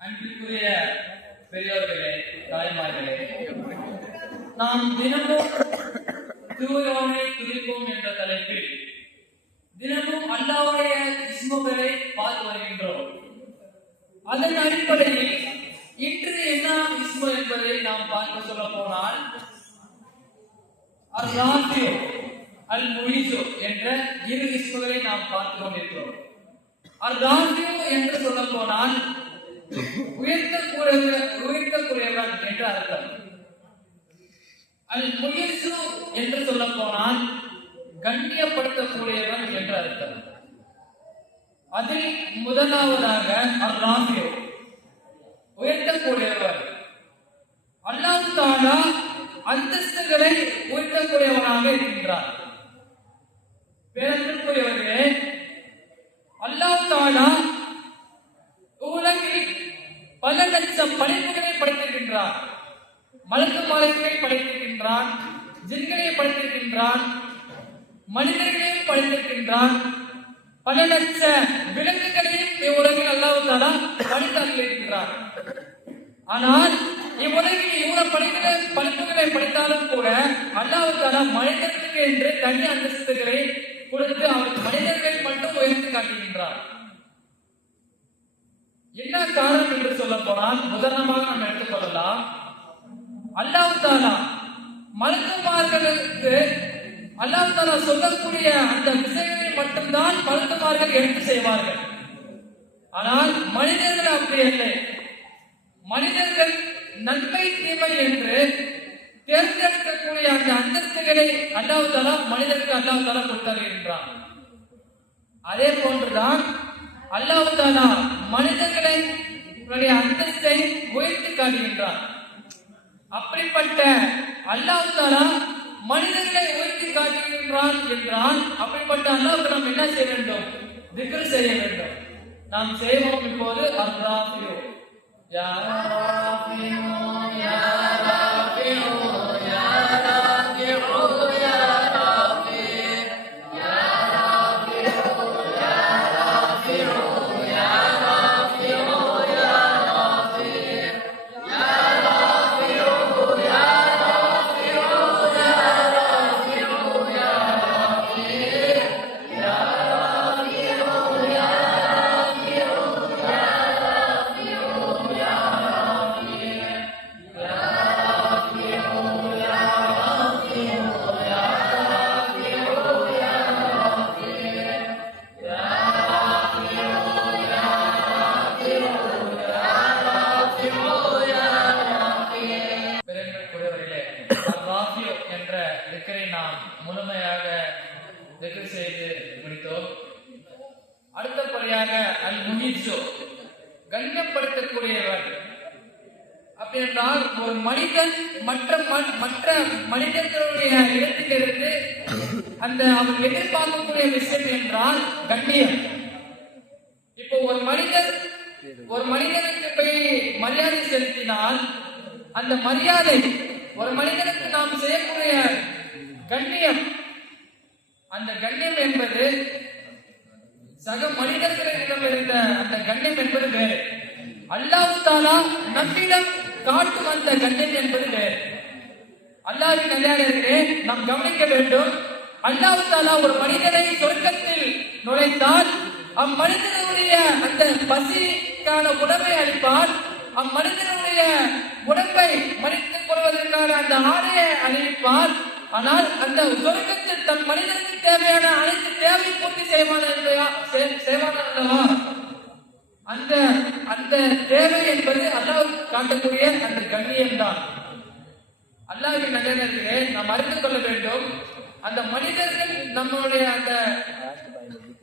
அன்பிற்குரிய பெரியோர்களே தாய்மார்களே நாம் தினமும் திருவயோனை துதிப்போம் என்ற தலைப்பில் தினமும் அல்லாவுடைய இஸ்முகளை பார்த்து வருகின்றோம். அதன் அடிப்படையில் இன்று என்ன இஸ்மு என்பதை நாம் பார்க்க சொல்ல போனால் அல்லாஹியோ அல் முழிசோ என்ற இரு இஸ்முகளை நாம் பார்த்து கொண்டிருக்கிறோம். அல்லாஹியோ என்று சொல்ல போனால் உயர்த்தக்கூடிய உயர்த்தக்கூடியவன் என்று அர்த்தம். அதில் முயசு என்று சொல்ல போனால் கண்ணியப்படுத்தக்கூடியவன் என்று அர்த்தம். அதில் முதலாவதாக அல் ராஃபியோ உயர்த்தக்கூடியவர் அல்லாஹ் தாலா அந்தஸ்துகளை உயர்த்தக்கூடியவனாக இருக்கின்றார் பேரத்திற்குரியவர்களே அல்லாஹ் தாலா உலகில் பல லட்சம் படைப்புகளை படைத்திருக்கின்றார் மலக்கு மாலைகளை படைத்திருக்கின்றான் ஜின்களை படைத்திருக்கின்றான் மனிதர்களையும் படைத்திருக்கின்றான். பல லட்ச விலங்குகளையும் இவ்வுலகில் அல்லாஹ் தாலா ஆனால் இவ்வுலகில் இவ்வளவு படைக்கிற படைப்புகளை படைத்தாலும் கூட அல்லாஹ் மனிதர்களுக்கு என்று தனி அந்தஸ்துகளை கொடுத்து அவர் மனிதர்களை மட்டும் உயர்த்தி காட்டுகின்றார் என்ன காரணம் என்று சொல்ல போனால் உதாரணமாக நாம் எடுத்துக்கொள்ளலாம் அல்லாஹ் தாலா மருத்துவர்களுக்கு அல்லாஹ் தாலா சொல்லக்கூடிய அந்த விஷயங்களை மட்டும்தான் மலக்குமார்கள் எடுத்து செய்வார்கள். ஆனால் மனிதர்கள் அப்படி இல்லை. மனிதர்கள் நன்மை தீமை என்று தேர்ந்தெடுக்கக்கூடிய அந்த அந்தஸ்துகளை அல்லாஹ் தாலா மனிதருக்கு அல்லாஹ் தாலா கொடுத்தருகின்றான். அதே போன்றுதான் அல்லாஹ் தாலா மனிதர்களை தன்னுடைய அந்தஸ்தை உயர்த்தி காட்டுகின்றான். அப்படிப்பட்ட அல்லாஹ் தாலா மனிதர்களை உயர்த்தி காட்டுகின்றான் என்றால் அப்படிப்பட்ட அல்லாவுக்கு நாம் என்ன செய்ய வேண்டும்? திக்ர் செய்ய வேண்டும். நாம் செய்வோம் இப்போது அர்ராபியோ யாரோ திக்கர் செய்து முடித்தோம் அடுத்தபடியாக அல் முஹிசோ கண்ணியப்படுத்தக்கூடியவர். அப்படி என்றால் ஒரு மனிதன் மற்ற ம- மற்ற மனிதர்களுடைய இடத்திலிருந்து அந்த அவர் எதிர்பார்க்கக்கூடிய விஷயம் என்றால் கண்ணியம். இப்போ ஒரு மனிதன் ஒரு மனிதனுக்கு போய் மரியாதை செலுத்தினால் அந்த மரியாதை ஒரு மனிதனுக்கு நாம் செய்யக்கூடிய கண்ணியம் அந்த கண்ணியம் என்பது சக மனிதர்களிடம் இருந்த அந்த கண்ணியம் என்பது வேறு. அல்லாஹ் தாலா நம்மிடம் காட்டும் அந்த கண்ணியம் என்பது வேறு. அல்லாஹ்வின் நல்லே நாம் கவனிக்க வேண்டும் அல்லாஹ் தாலா ஒரு மனிதனை சொர்க்கத்தில் நுழைத்தால் அம்மனிதனுடைய அந்த பசிக்கான உணவை அளிப்பார் அம்மனிதனுடைய உடம்பை மறித்துக் கொள்வதற்கான அந்த ஆடையை அணிவிப்பார் ஆனால் அந்த சொர்க்கத்தில் தன் மனிதனுக்கு தேவையான அனைத்து தேவை பூர்த்தி செய்வானா இல்லையா? செய்- அல்லவா அந்த அந்த தேவை என்பது அல்லாஹ் காட்டக்கூடிய அந்த கண்ணியம் தான். அல்லாவின் நல்லே நாம் அறிந்து கொள்ள வேண்டும். அந்த மனிதர்கள் நம்மளுடைய அந்த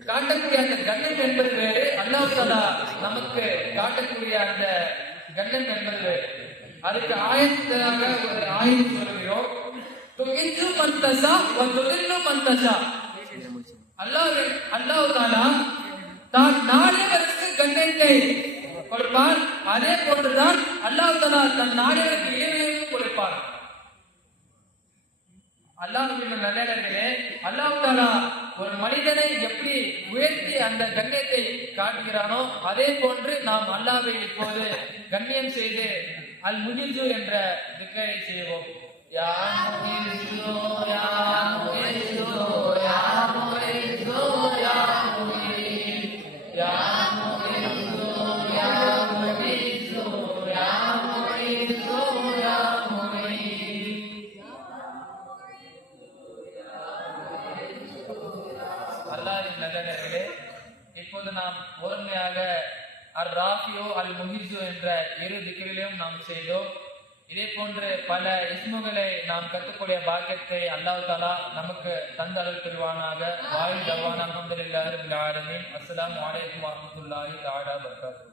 காட்டக்கூடிய அந்த கண்ணியம் என்பது வேறு. அல்லாஹ் நமக்கு காட்டக்கூடிய அந்த கண்ணம் என்பது அதுக்கு ஆயத்தாக ஒரு ஆயுதம் சொல்கிறோம் துகிஞ்சு மந்தசா துதில்லு மந்தசா. அல்லாஹ் அல்லாஹ் தாலா தான் நாடியவருக்கு கண்ணியத்தை கொடுப்பார். அதே போன்றுதான் அல்லாஹ் தாலா தன் நாடியவருக்கு இயற்கையும் கொடுப்பார். அல்லாஹ்வின் நல்லே அல்லாஹ் தாலா ஒரு மனிதனை எப்படி உயர்த்தி அந்த கண்ணியத்தை காட்டுகிறானோ அதே போன்று நாம் அல்லாவை இப்போது கண்ணியம் செய்து அல் முகிஜு என்ற திக்கரை செய்வோம். யா முஹிஸ்ஸு யா இப்போது நாம் பொறுமையாக ராஃபியோ அல் முஹிசு என்ற இரு திக்கிலையும் நாம் செய்தோம். இதே போன்று பல இஸ்முகளை நாம் கற்றுக்கூடிய பாக்கியத்தை அல்லாஹ் தாலா நமக்கு தந்தருள் புரிவானாக வாயு தவான் அஹமதுல்லாஹி ரபில் அஸ்லாம் அஸ்ஸலாமு வரமத்துல்லாஹி தாடா தஆலா